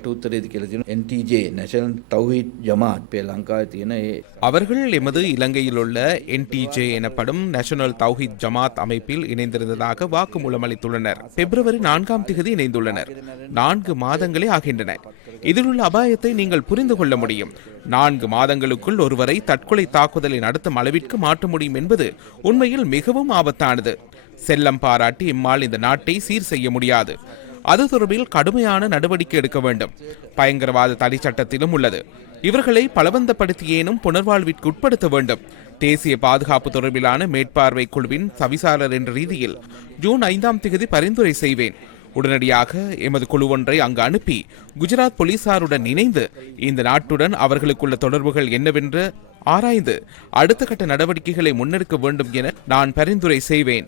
කටඋත්තරේදි කියලා තියෙනවා NTJ National Tawhid Jamaat අපේ ලංකාවේ තියෙන ඒ அவர்கள் எமது இலங்கையில் உள்ள என்டிஜே எனப்படும் நேஷனல் தௌஹித் ஜமாத் அமைப்பில் இணைந்திருந்ததாக வாக்குமூலம் அளித்துள்ளனர் பிப்ரவரி நான்காம் திகதி இணைந்துள்ளனர் நான்கு மாதங்களே ஆகின்றன இதில் உள்ள அபாயத்தை நீங்கள் புரிந்து கொள்ள முடியும் நான்கு மாதங்களுக்குள் ஒருவரை தற்கொலை தாக்குதலை நடத்தும் அளவிற்கு மாற்ற முடியும் என்பது உண்மையில் மிகவும் ஆபத்தானது செல்லம் பாராட்டி இம்மால் இந்த நாட்டை சீர் செய்ய முடியாது அது தொடர்பில் கடுமையான நடவடிக்கை எடுக்க வேண்டும் பயங்கரவாத தடை சட்டத்திலும் உள்ளது இவர்களை பலவந்தப்படுத்தியேனும் புனர்வாழ்விற்கு உட்படுத்த வேண்டும் தேசிய பாதுகாப்பு தொடர்பிலான மேற்பார்வை குழுவின் சவிசாரர் என்ற ரீதியில் ஜூன் ஐந்தாம் தேதி பரிந்துரை செய்வேன் உடனடியாக எமது குழு ஒன்றை அங்கு அனுப்பி குஜராத் போலீசாருடன் இணைந்து இந்த நாட்டுடன் அவர்களுக்குள்ள தொடர்புகள் என்னவென்று ஆராய்ந்து அடுத்த கட்ட நடவடிக்கைகளை முன்னெடுக்க வேண்டும் என நான் பரிந்துரை செய்வேன்